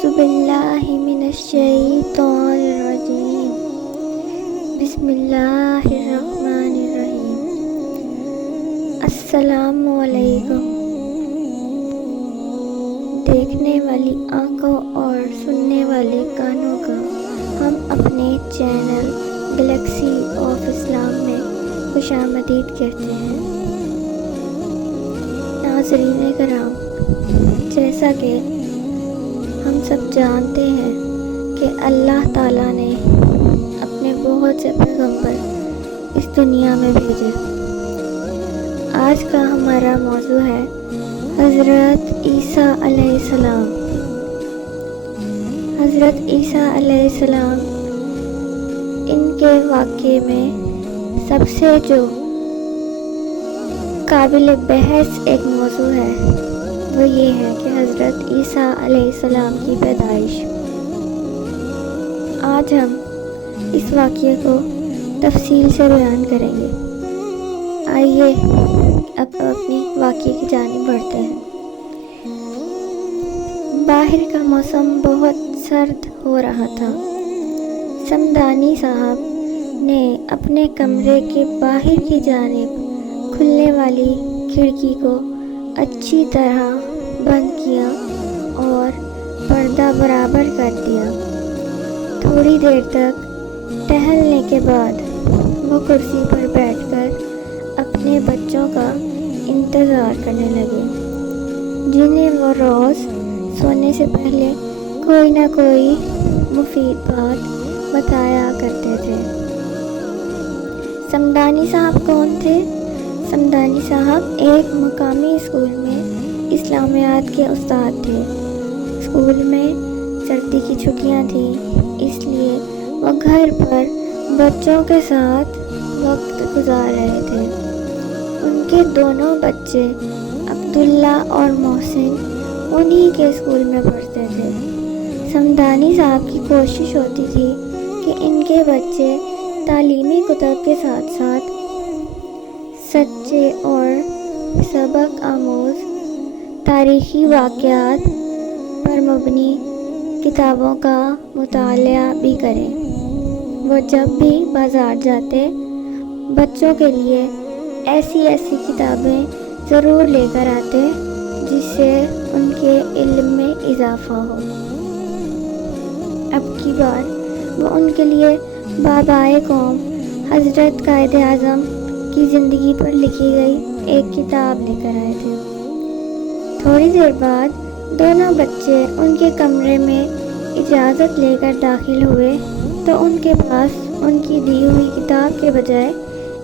اعوذ باللہ من الشیطان الرجیم بسم اللہ الرحمن الرحیم۔ السلام علیکم۔ دیکھنے والی آنکھوں اور سننے والے کانوں کا ہم اپنے چینل گلیکسی آف اسلام میں خوش آمدید کہتے ہیں۔ ناظرین کرام، جیسا کہ ہم سب جانتے ہیں کہ اللہ تعالیٰ نے اپنے بہت سے پیغمبر اس دنیا میں بھیجے۔ آج کا ہمارا موضوع ہے حضرت عیسیٰ علیہ السلام۔ حضرت عیسیٰ علیہ السلام، ان کے واقعے میں سب سے جو قابل بحث ایک موضوع ہے وہ یہ ہے کہ حضرت عیسیٰ علیہ السلام کی پیدائش۔ آج ہم اس واقعے کو تفصیل سے بیان کریں گے۔ آئیے اب اپنی واقعے کی جانب بڑھتے ہیں۔ باہر کا موسم بہت سرد ہو رہا تھا۔ سمدانی صاحب نے اپنے کمرے کے باہر کی جانب کھلنے والی کھڑکی کو اچھی طرح بند کیا اور پردہ برابر کر دیا۔ تھوڑی دیر تک ٹہلنے کے بعد وہ کرسی پر بیٹھ کر اپنے بچوں کا انتظار کرنے لگے، جنہیں وہ روز سونے سے پہلے کوئی نہ کوئی مفید بات بتایا کرتے تھے۔ سمدانی صاحب کون تھے؟ سمدانی صاحب ایک مقامی اسکول میں اسلامیات کے استاد تھے۔ اسکول میں سردی کی چھٹیاں تھیں، اس لیے وہ گھر پر بچوں کے ساتھ وقت گزار رہے تھے۔ ان کے دونوں بچے عبداللہ اور محسن انہی کے اسکول میں پڑھتے تھے۔ سمدانی صاحب کی کوشش ہوتی تھی کہ ان کے بچے تعلیمی کتب کے ساتھ ساتھ سچے اور سبق آموز تاریخی واقعات پر مبنی کتابوں کا مطالعہ بھی کریں۔ وہ جب بھی بازار جاتے بچوں کے لیے ایسی کتابیں ضرور لے کر آتے جس سے ان کے علم میں اضافہ ہو۔ اب کی بار وہ ان کے لیے بابائے قوم حضرت قائد اعظم کی زندگی پر لکھی گئی ایک کتاب لے کر آئے تھے۔ تھوڑی دیر بعد دونوں بچے ان کے کمرے میں اجازت لے کر داخل ہوئے تو ان کے پاس ان کی دی ہوئی کتاب کے بجائے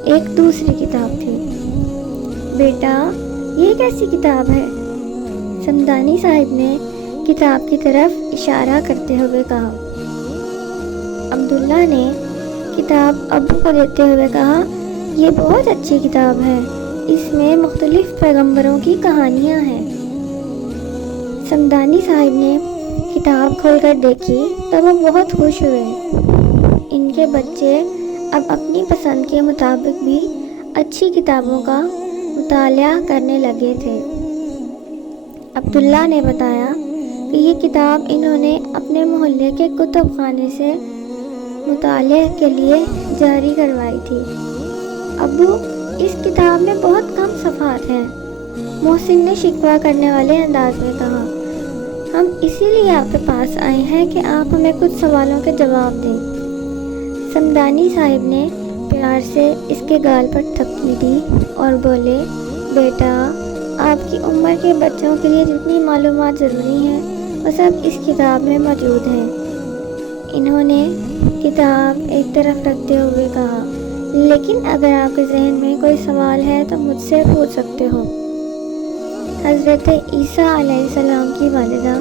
ایک دوسری کتاب تھی۔ بیٹا، یہ کیسی کتاب ہے؟ سمدانی صاحب نے کتاب کی طرف اشارہ کرتے ہوئے کہا۔ عبداللہ نے کتاب ابو کو دیتے ہوئے کہا، یہ بہت اچھی کتاب ہے، اس میں مختلف پیغمبروں کی کہانیاں ہیں۔ سمدانی صاحب نے کتاب کھول کر دیکھی تو وہ بہت خوش ہوئے۔ ان کے بچے اب اپنی پسند کے مطابق بھی اچھی کتابوں کا مطالعہ کرنے لگے تھے۔ عبداللہ نے بتایا کہ یہ کتاب انہوں نے اپنے محلے کے کتب خانے سے مطالعے کے لیے جاری کروائی تھی۔ ابو، اس کتاب میں بہت کم صفحات ہیں، محسن نے شکوہ کرنے والے انداز میں کہا۔ ہم اسی لیے آپ کے پاس آئے ہیں کہ آپ ہمیں کچھ سوالوں کے جواب دیں۔ سمدانی صاحب نے پیار سے اس کے گال پر تھپکی دی اور بولے، بیٹا، آپ کی عمر کے بچوں کے لیے جتنی معلومات ضروری ہیں وہ سب اس کتاب میں موجود ہیں۔ انہوں نے کتاب ایک طرف رکھتے ہوئے کہا، لیکن اگر آپ کے ذہن میں کوئی سوال ہے تو مجھ سے پوچھ سکتے ہو۔ حضرت عیسیٰ علیہ السلام کی والدہ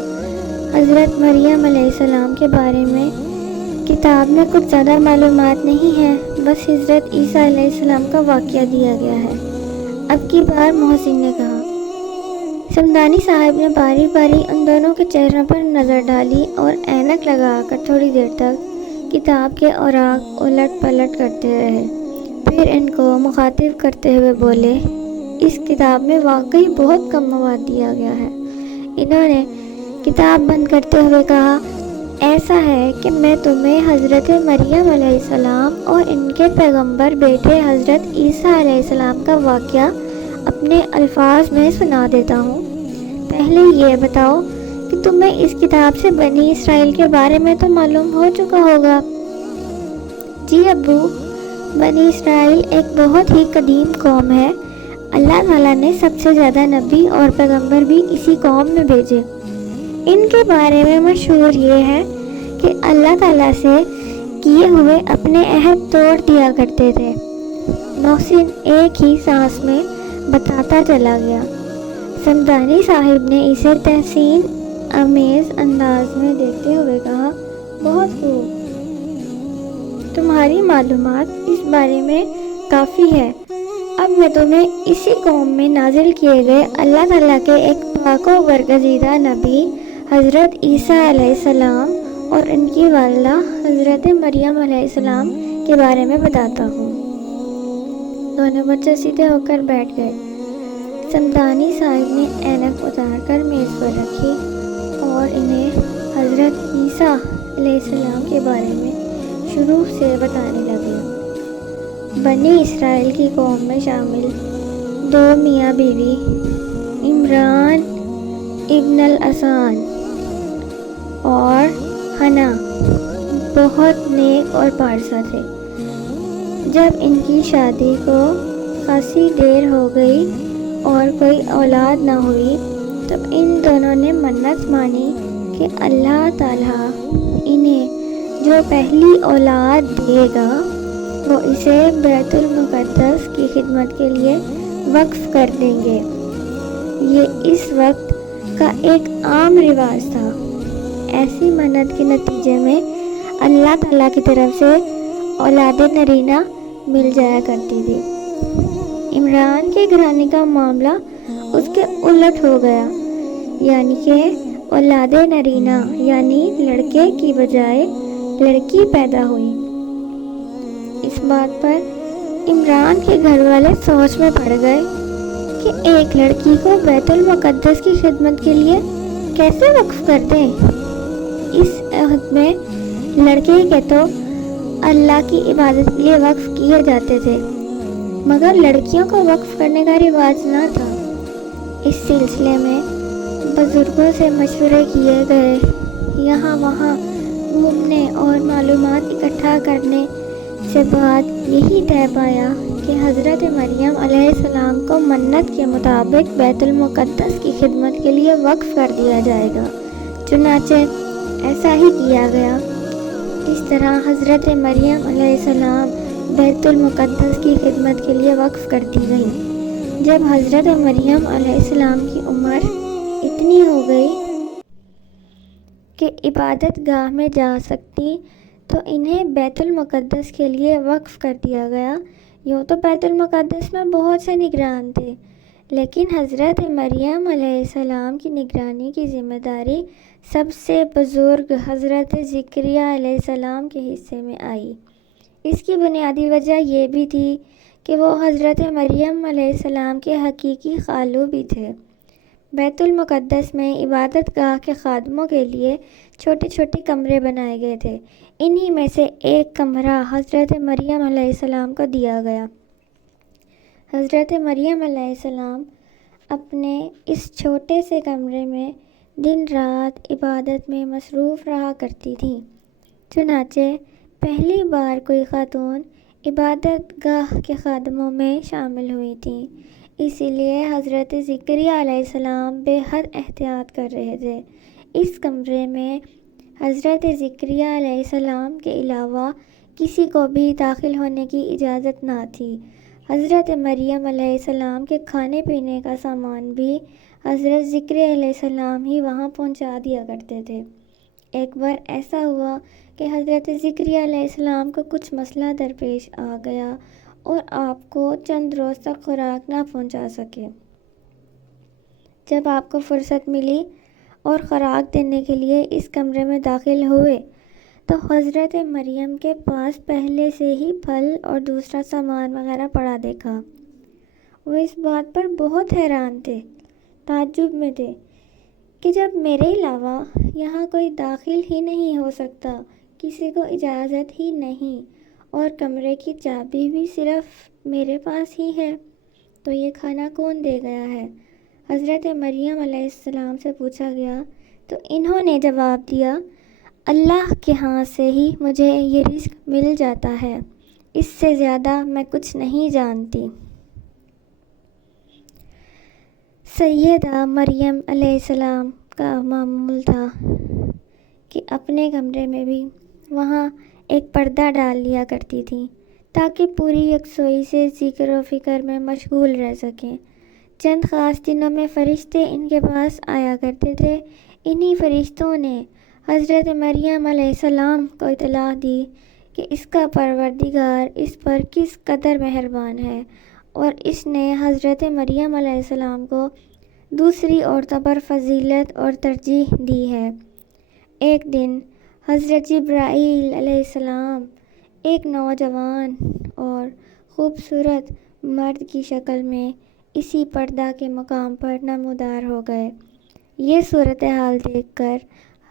حضرت مریم علیہ السلام کے بارے میں کتاب میں کچھ زیادہ معلومات نہیں ہیں، بس حضرت عیسیٰ علیہ السلام کا واقعہ دیا گیا ہے۔ اب کی بار محسن نے کہا۔ سمدانی صاحب نے باری باری ان دونوں کے چہروں پر نظر ڈالی اور اینک لگا کر تھوڑی دیر تک کتاب کے اوراق الٹ پلٹ کرتے رہے، پھر ان کو مخاطب کرتے ہوئے بولے، اس کتاب میں واقعی بہت کم مواد دیا گیا ہے۔ انہوں نے کتاب بند کرتے ہوئے کہا، ایسا ہے کہ میں تمہیں حضرت مریم علیہ السلام اور ان کے پیغمبر بیٹے حضرت عیسیٰ علیہ السلام کا واقعہ اپنے الفاظ میں سنا دیتا ہوں۔ پہلے یہ بتاؤ کہ تمہیں اس کتاب سے بنی اسرائیل کے بارے میں تو معلوم ہو چکا ہوگا۔ جی ابو، بنی اسرائیل ایک بہت ہی قدیم قوم ہے۔ اللہ تعالیٰ نے سب سے زیادہ نبی اور پیغمبر بھی اسی قوم میں بھیجے۔ ان کے بارے میں مشہور یہ ہے کہ اللہ تعالیٰ سے کیے ہوئے اپنے عہد توڑ دیا کرتے تھے۔ محسن ایک ہی سانس میں بتاتا چلا گیا۔ سمدانی صاحب نے اسے تحسین آمیز انداز میں دیکھتے ہوئے کہا، بہت خوب، تمہاری معلومات اس بارے میں کافی ہے۔ اب میں تمہیں اسی قوم میں نازل کیے گئے اللہ تعالیٰ کے ایک پاک و برگزیدہ نبی حضرت عیسیٰ علیہ السلام اور ان کی والدہ حضرت مریم علیہ السلام کے بارے میں بتاتا ہوں۔ دونوں بچے سیدھے ہو کر بیٹھ گئے۔ سمدانی صاحب نے اینک اتار کر میز پر رکھی اور انہیں حضرت عیسیٰ علیہ السلام کے بارے میں شروع سے بتانے لگے۔ بنی اسرائیل کی قوم میں شامل 2 میاں بیوی عمران ابن الاسان اور حنا بہت نیک اور پارسا تھے۔ جب ان کی شادی کو خاصی دیر ہو گئی اور کوئی اولاد نہ ہوئی، تب ان دونوں نے منت مانی کہ اللہ تعالیٰ انہیں جو پہلی اولاد دے گا وہ اسے بیت المقدس کی خدمت کے لیے وقف کر دیں گے۔ یہ اس وقت کا ایک عام رواج تھا۔ ایسی منت کے نتیجے میں اللہ تعالیٰ کی طرف سے اولاد نرینہ مل جایا کرتی تھی۔ عمران کے گھرانے کا معاملہ اس کے الٹ ہو گیا، یعنی کہ اولاد نرینہ یعنی لڑکے کی بجائے لڑکی پیدا ہوئی۔ اس بات پر عمران کے گھر والے سوچ میں پڑ گئے کہ ایک لڑکی کو بیت المقدس کی خدمت کے لیے کیسے وقف کر دیں۔ اس عہد میں لڑکے کے تو اللہ کی عبادت کے لیے وقف کیے جاتے تھے، مگر لڑکیوں کو وقف کرنے کا رواج نہ تھا۔ اس سلسلے میں بزرگوں سے مشورے کیے گئے، یہاں وہاں گھومنے اور معلومات اکٹھا کرنے سے بعد یہی طے پایا کہ حضرت مریم علیہ السلام کو منت کے مطابق بیت المقدس کی خدمت کے لیے وقف کر دیا جائے گا۔ چنانچہ ایسا ہی کیا گیا۔ اس طرح حضرت مریم علیہ السلام بیت المقدس کی خدمت کے لیے وقف کر دی گئی۔ جب حضرت مریم علیہ السلام کی عمر اتنی ہو گئی کہ عبادت گاہ میں جا سکتی تو انہیں بیت المقدس کے لیے وقف کر دیا گیا۔ یوں تو بیت المقدس میں بہت سے نگران تھے، لیکن حضرت مریم علیہ السلام کی نگرانی کی ذمہ داری سب سے بزرگ حضرت زکریا علیہ السلام کے حصے میں آئی۔ اس کی بنیادی وجہ یہ بھی تھی کہ وہ حضرت مریم علیہ السلام کے حقیقی خالو بھی تھے۔ بیت المقدس میں عبادت گاہ کے خادموں کے لیے چھوٹے چھوٹے کمرے بنائے گئے تھے۔ انہی میں سے ایک کمرہ حضرت مریم علیہ السلام کو دیا گیا۔ حضرت مریم علیہ السلام اپنے اس چھوٹے سے کمرے میں دن رات عبادت میں مصروف رہا کرتی تھیں۔ چنانچہ پہلی بار کوئی خاتون عبادت گاہ کے خادموں میں شامل ہوئی تھیں، اسی لیے حضرت زکریا علیہ السلام بے حد احتیاط کر رہے تھے۔ اس کمرے میں حضرت زکریا علیہ السلام کے علاوہ کسی کو بھی داخل ہونے کی اجازت نہ تھی۔ حضرت مریم علیہ السلام کے کھانے پینے کا سامان بھی حضرت زکریا علیہ السلام ہی وہاں پہنچا دیا کرتے تھے۔ ایک بار ایسا ہوا کہ حضرت زکریا علیہ السلام کو کچھ مسئلہ درپیش آ گیا اور آپ کو چند روز تک خوراک نہ پہنچا سکے۔ جب آپ کو فرصت ملی اور خوراک دینے کے لیے اس کمرے میں داخل ہوئے تو حضرت مریم کے پاس پہلے سے ہی پھل اور دوسرا سامان وغیرہ پڑا دیکھا۔ وہ اس بات پر بہت حیران تھے، تعجب میں تھے کہ جب میرے علاوہ یہاں کوئی داخل ہی نہیں ہو سکتا، کسی کو اجازت ہی نہیں، اور کمرے کی چابی بھی صرف میرے پاس ہی ہے، تو یہ کھانا کون دے گیا ہے؟ حضرت مریم علیہ السلام سے پوچھا گیا تو انہوں نے جواب دیا، اللہ کے ہاں سے ہی مجھے یہ رزق مل جاتا ہے، اس سے زیادہ میں کچھ نہیں جانتی۔ سیدہ مریم علیہ السلام کا معمول تھا کہ اپنے کمرے میں بھی وہاں ایک پردہ ڈال لیا کرتی تھیں تاکہ پوری یکسوئی سے ذکر و فکر میں مشغول رہ سکیں۔ چند خاص دنوں میں فرشتے ان کے پاس آیا کرتے تھے۔ انہی فرشتوں نے حضرت مریم علیہ السلام کو اطلاع دی کہ اس کا پروردگار اس پر کس قدر مہربان ہے، اور اس نے حضرت مریم علیہ السلام کو دوسری عورتوں پر فضیلت اور ترجیح دی ہے۔ ایک دن حضرت جبرائیل علیہ السلام ایک نوجوان اور خوبصورت مرد کی شکل میں اسی پردہ کے مقام پر نمودار ہو گئے۔ یہ صورتحال دیکھ کر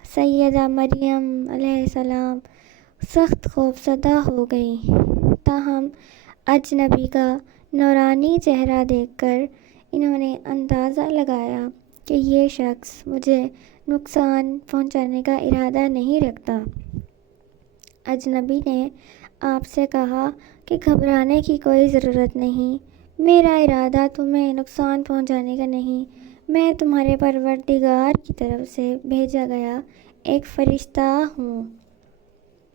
سیدہ مریم علیہ السلام سخت خوفزدہ ہو گئیں، تاہم اجنبی کا نورانی چہرہ دیکھ کر انہوں نے اندازہ لگایا کہ یہ شخص مجھے نقصان پہنچانے کا ارادہ نہیں رکھتا۔ اجنبی نے آپ سے کہا کہ گھبرانے کی کوئی ضرورت نہیں، میرا ارادہ تمہیں نقصان پہنچانے کا نہیں، میں تمہارے پروردگار کی طرف سے بھیجا گیا ایک فرشتہ ہوں۔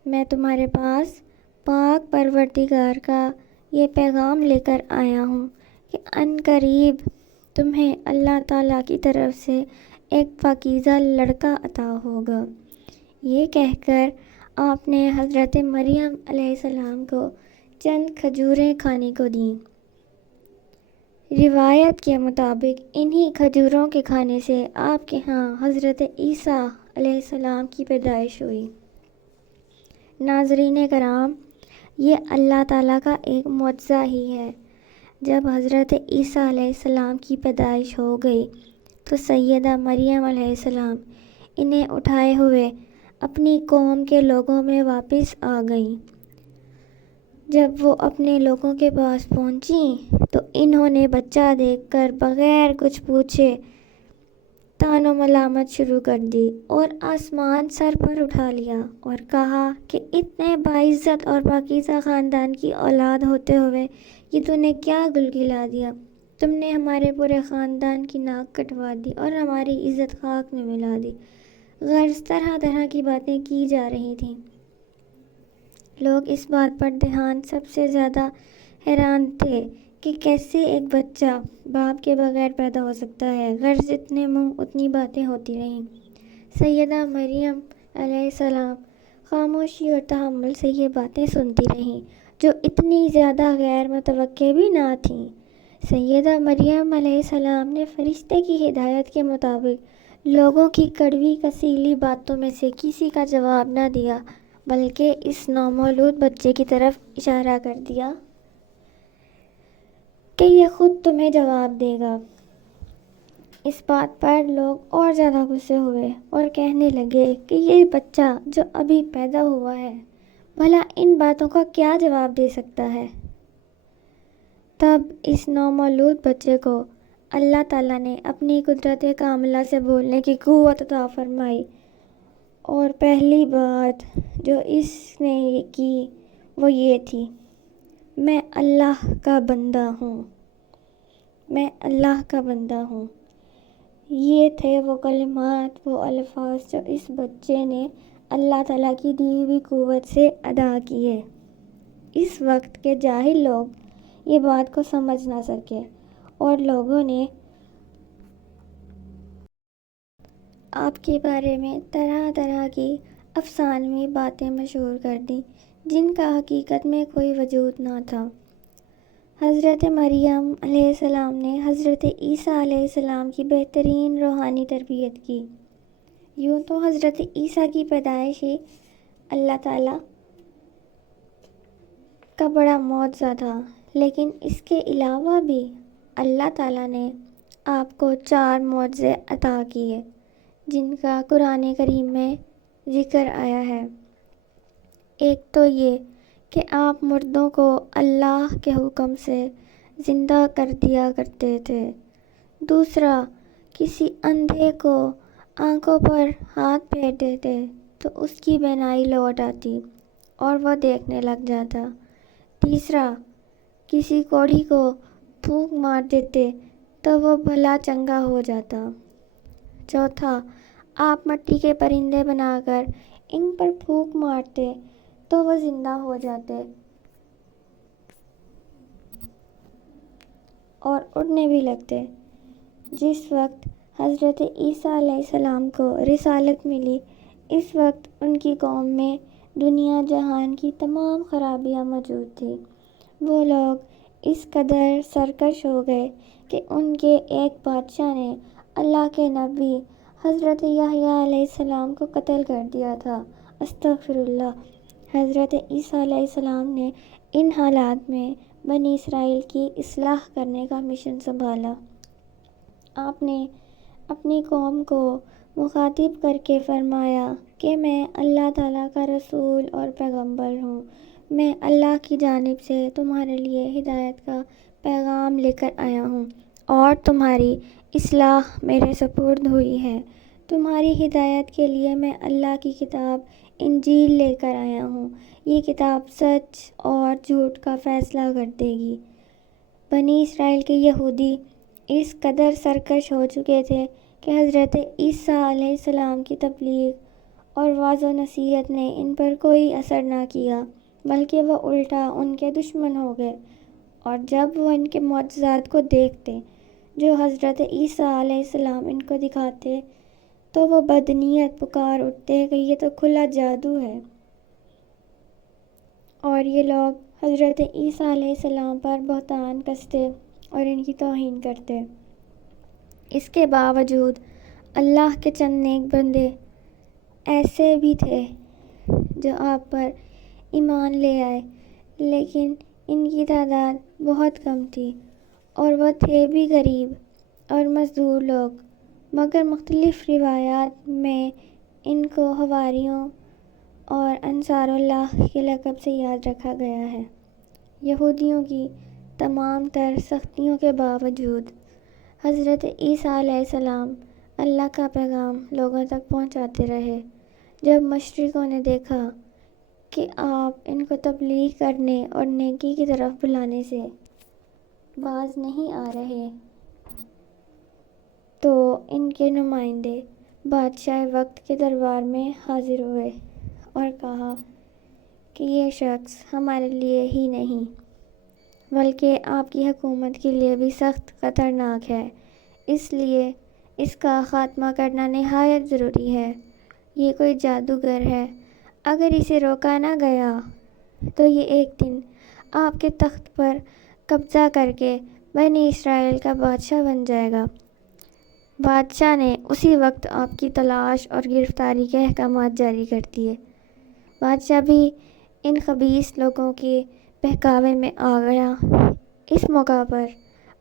میں تمہارے پاس پاک پروردگار کا یہ پیغام لے کر آیا ہوں کہ عنقریب تمہیں اللہ تعالیٰ کی طرف سے ایک پاکیزہ لڑکا عطا ہوگا۔ یہ کہہ کر آپ نے حضرت مریم علیہ السلام کو چند کھجوریں کھانے کو دیں۔ روایت کے مطابق انہی کھجوروں کے کھانے سے آپ کے ہاں حضرت عیسیٰ علیہ السلام کی پیدائش ہوئی۔ ناظرین کرام، یہ اللہ تعالیٰ کا ایک معجزہ ہی ہے۔ جب حضرت عیسیٰ علیہ السلام کی پیدائش ہو گئی تو سیدہ مریم علیہ السلام انہیں اٹھائے ہوئے اپنی قوم کے لوگوں میں واپس آ گئیں۔ جب وہ اپنے لوگوں کے پاس پہنچیں تو انہوں نے بچہ دیکھ کر بغیر کچھ پوچھے طعن و ملامت شروع کر دی اور آسمان سر پر اٹھا لیا اور کہا کہ اتنے باعزت اور پاکیزہ خاندان کی اولاد ہوتے ہوئے یہ تو نے کیا گلگلا دیا؟ تم نے ہمارے پورے خاندان کی ناک کٹوا دی اور ہماری عزت خاک میں ملا دی۔ غرض طرح طرح کی باتیں کی جا رہی تھیں۔ لوگ اس بات پر دھیان سب سے زیادہ حیران تھے کہ کیسے ایک بچہ باپ کے بغیر پیدا ہو سکتا ہے۔ غرض جتنے منہ اتنی باتیں ہوتی رہیں۔ سیدہ مریم علیہ السلام خاموشی اور تحمل سے یہ باتیں سنتی رہیں جو اتنی زیادہ غیر متوقع بھی نہ تھیں۔ سیدہ مریم علیہ السلام نے فرشتے کی ہدایت کے مطابق لوگوں کی کڑوی کسیلی باتوں میں سے کسی کا جواب نہ دیا، بلکہ اس نومولود بچے کی طرف اشارہ کر دیا کہ یہ خود تمہیں جواب دے گا۔ اس بات پر لوگ اور زیادہ غصے ہوئے اور کہنے لگے کہ یہ بچہ جو ابھی پیدا ہوا ہے بھلا ان باتوں کا کیا جواب دے سکتا ہے؟ تب اس نومولود بچے کو اللہ تعالیٰ نے اپنی قدرت کاملہ سے بولنے کی قوت عطا فرمائی، اور پہلی بات جو اس نے کی وہ یہ تھی، میں اللہ کا بندہ ہوں، میں اللہ کا بندہ ہوں۔ یہ تھے وہ کلمات، وہ الفاظ جو اس بچے نے اللہ تعالیٰ کی دی ہوئی قوت سے ادا کیے۔ اس وقت کے جاہل لوگ یہ بات کو سمجھ نہ سکے اور لوگوں نے آپ کے بارے میں طرح طرح کی افسانوی باتیں مشہور کر دیں جن کا حقیقت میں کوئی وجود نہ تھا۔ حضرت مریم علیہ السلام نے حضرت عیسیٰ علیہ السلام کی بہترین روحانی تربیت کی۔ یوں تو حضرت عیسیٰ کی پیدائش ہی اللہ تعالیٰ کا بڑا معجزہ تھا، لیکن اس کے علاوہ بھی اللہ تعالیٰ نے آپ کو 4 معجزے عطا کیے جن کا قرآن کریم میں ذکر آیا ہے۔ ایک تو یہ کہ آپ مردوں کو اللہ کے حکم سے زندہ کر دیا کرتے تھے۔ دوسرا، کسی اندھے کو آنکھوں پر ہاتھ پھیر دیتے تو اس کی بینائی لوٹ آتی اور وہ دیکھنے لگ جاتا۔ تیسرا، کسی کوڑھی کو پھونک مار دیتے تو وہ بھلا چنگا ہو جاتا۔ چوتھا، آپ مٹی کے پرندے بنا کر ان پر پھونک مارتے تو وہ زندہ ہو جاتے اور اڑنے بھی لگتے۔ جس وقت حضرت عیسیٰ علیہ السلام کو رسالت ملی، اس وقت ان کی قوم میں دنیا جہان کی تمام خرابیاں موجود تھیں۔ وہ لوگ اس قدر سرکش ہو گئے کہ ان کے ایک بادشاہ نے اللہ کے نبی حضرت یحییٰ علیہ السلام کو قتل کر دیا تھا۔ استغفر اللہ۔ حضرت عیسیٰ علیہ السلام نے ان حالات میں بنی اسرائیل کی اصلاح کرنے کا مشن سنبھالا۔ آپ نے اپنی قوم کو مخاطب کر کے فرمایا کہ میں اللہ تعالیٰ کا رسول اور پیغمبر ہوں۔ میں اللہ کی جانب سے تمہارے لیے ہدایت کا پیغام لے کر آیا ہوں اور تمہاری اصلاح میرے سپرد ہوئی ہے۔ تمہاری ہدایت کے لیے میں اللہ کی کتاب انجیل لے کر آیا ہوں۔ یہ کتاب سچ اور جھوٹ کا فیصلہ کر دے گی۔ بنی اسرائیل کے یہودی اس قدر سرکش ہو چکے تھے کہ حضرت عیسیٰ علیہ السلام کی تبلیغ اور وعظ و نصیحت نے ان پر کوئی اثر نہ کیا، بلکہ وہ الٹا ان کے دشمن ہو گئے، اور جب وہ ان کے معجزات کو دیکھتے جو حضرت عیسیٰ علیہ السلام ان کو دکھاتے تو وہ بدنیت پکار اٹھتے کہ یہ تو کھلا جادو ہے، اور یہ لوگ حضرت عیسیٰ علیہ السلام پر بہتان کستے اور ان کی توہین کرتے۔ اس کے باوجود اللہ کے چند نیک بندے ایسے بھی تھے جو آپ پر ایمان لے آئے، لیکن ان کی تعداد بہت کم تھی اور وہ تھے بھی غریب اور مزدور لوگ، مگر مختلف روایات میں ان کو حواریوں اور انصار اللہ کے لقب سے یاد رکھا گیا ہے۔ یہودیوں کی تمام تر سختیوں کے باوجود حضرت عیسیٰ علیہ السلام اللہ کا پیغام لوگوں تک پہنچاتے رہے۔ جب مشرکوں نے دیکھا کہ آپ ان کو تبلیغ کرنے اور نیکی کی طرف بلانے سے باز نہیں آ رہے، تو ان کے نمائندے بادشاہ وقت کے دربار میں حاضر ہوئے اور کہا کہ یہ شخص ہمارے لیے ہی نہیں بلکہ آپ کی حکومت کے لیے بھی سخت خطرناک ہے، اس لیے اس کا خاتمہ کرنا نہایت ضروری ہے۔ یہ کوئی جادوگر ہے، اگر اسے روکا نہ گیا تو یہ ایک دن آپ کے تخت پر قبضہ کر کے بنی اسرائیل کا بادشاہ بن جائے گا۔ بادشاہ نے اسی وقت آپ کی تلاش اور گرفتاری کے احکامات جاری کر دیے۔ بادشاہ بھی ان خبیث لوگوں کے بہکاوے میں آ گیا۔ اس موقع پر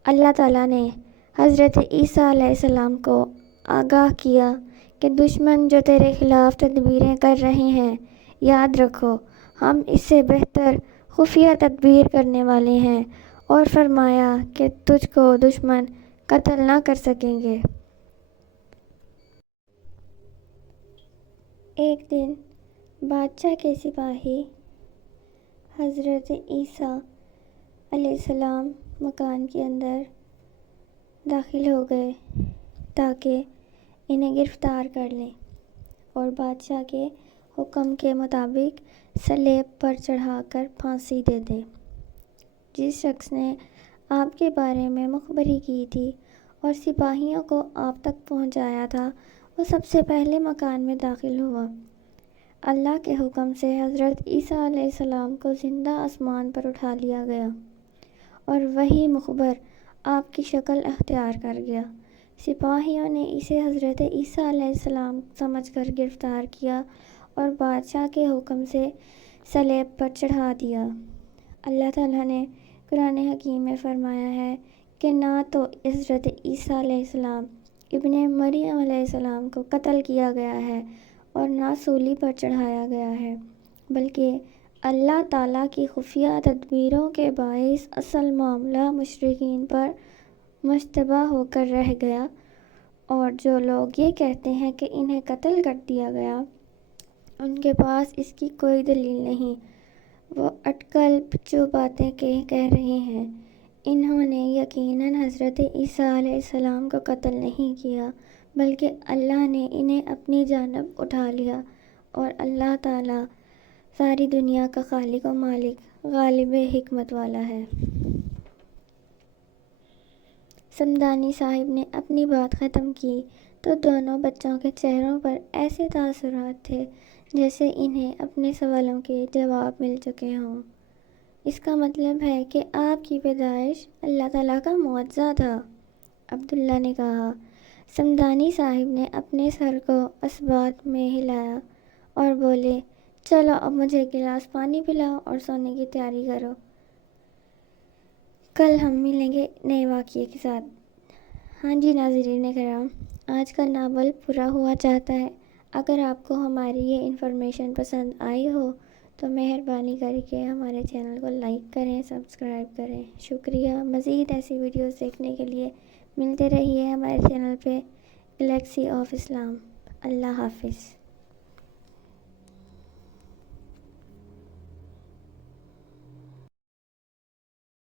اللہ تعالیٰ نے حضرت عیسیٰ علیہ السلام کو آگاہ کیا کہ دشمن جو تیرے خلاف تدبیریں کر رہے ہیں، یاد رکھو ہم اس سے بہتر خفیہ تدبیر کرنے والے ہیں، اور فرمایا کہ تجھ کو دشمن قتل نہ کر سکیں گے۔ ایک دن بادشاہ کے سپاہی حضرت عیسیٰ علیہ السلام مکان کے اندر داخل ہو گئے تاکہ انہیں گرفتار کر لیں اور بادشاہ کے حکم کے مطابق صلیب پر چڑھا کر پھانسی دے دیں۔ جس شخص نے آپ کے بارے میں مخبری کی تھی اور سپاہیوں کو آپ تک پہنچایا تھا، وہ سب سے پہلے مکان میں داخل ہوا۔ اللہ کے حکم سے حضرت عیسیٰ علیہ السلام کو زندہ آسمان پر اٹھا لیا گیا اور وہی مخبر آپ کی شکل اختیار کر گیا۔ سپاہیوں نے اسے حضرت عیسیٰ علیہ السلام سمجھ کر گرفتار کیا اور بادشاہ کے حکم سے صلیب پر چڑھا دیا۔ اللہ تعالیٰ نے قرآن حکیم میں فرمایا ہے کہ نہ تو حضرت عیسیٰ علیہ السلام ابن مریم علیہ السلام کو قتل کیا گیا ہے اور نہ سولی پر چڑھایا گیا ہے، بلکہ اللہ تعالیٰ کی خفیہ تدبیروں کے باعث اصل معاملہ مشرکین پر مشتبہ ہو کر رہ گیا۔ اور جو لوگ یہ کہتے ہیں کہ انہیں قتل کر دیا گیا، ان کے پاس اس کی کوئی دلیل نہیں، وہ اٹکل پچو باتیں کہہ رہے ہیں۔ انہوں نے یقیناً حضرت عیسیٰ علیہ السلام کو قتل نہیں کیا، بلکہ اللہ نے انہیں اپنی جانب اٹھا لیا، اور اللہ تعالیٰ ساری دنیا کا خالق و مالک، غالب حکمت والا ہے۔ سمدانی صاحب نے اپنی بات ختم کی تو دونوں بچوں کے چہروں پر ایسے تاثرات تھے جیسے انہیں اپنے سوالوں کے جواب مل چکے ہوں۔ اس کا مطلب ہے کہ آپ کی پیدائش اللہ تعالیٰ کا معجزہ تھا، عبداللہ نے کہا۔ سمدانی صاحب نے اپنے سر کو اثبات میں ہلایا اور بولے، چلو اب مجھے گلاس پانی پلاؤ اور سونے کی تیاری کرو، کل ہم ملیں گے نئے واقعے کے ساتھ۔ ہاں جی ناظرین کرام، آج کا ناول پورا ہوا چاہتا ہے۔ اگر آپ کو ہماری یہ انفارمیشن پسند آئی ہو تو مہربانی کر کے ہمارے چینل کو لائک کریں، سبسکرائب کریں۔ شکریہ۔ مزید ایسی ویڈیوز دیکھنے کے لیے ملتے رہیے ہمارے چینل پہ، گلیکسی آف اسلام۔ اللہ حافظ۔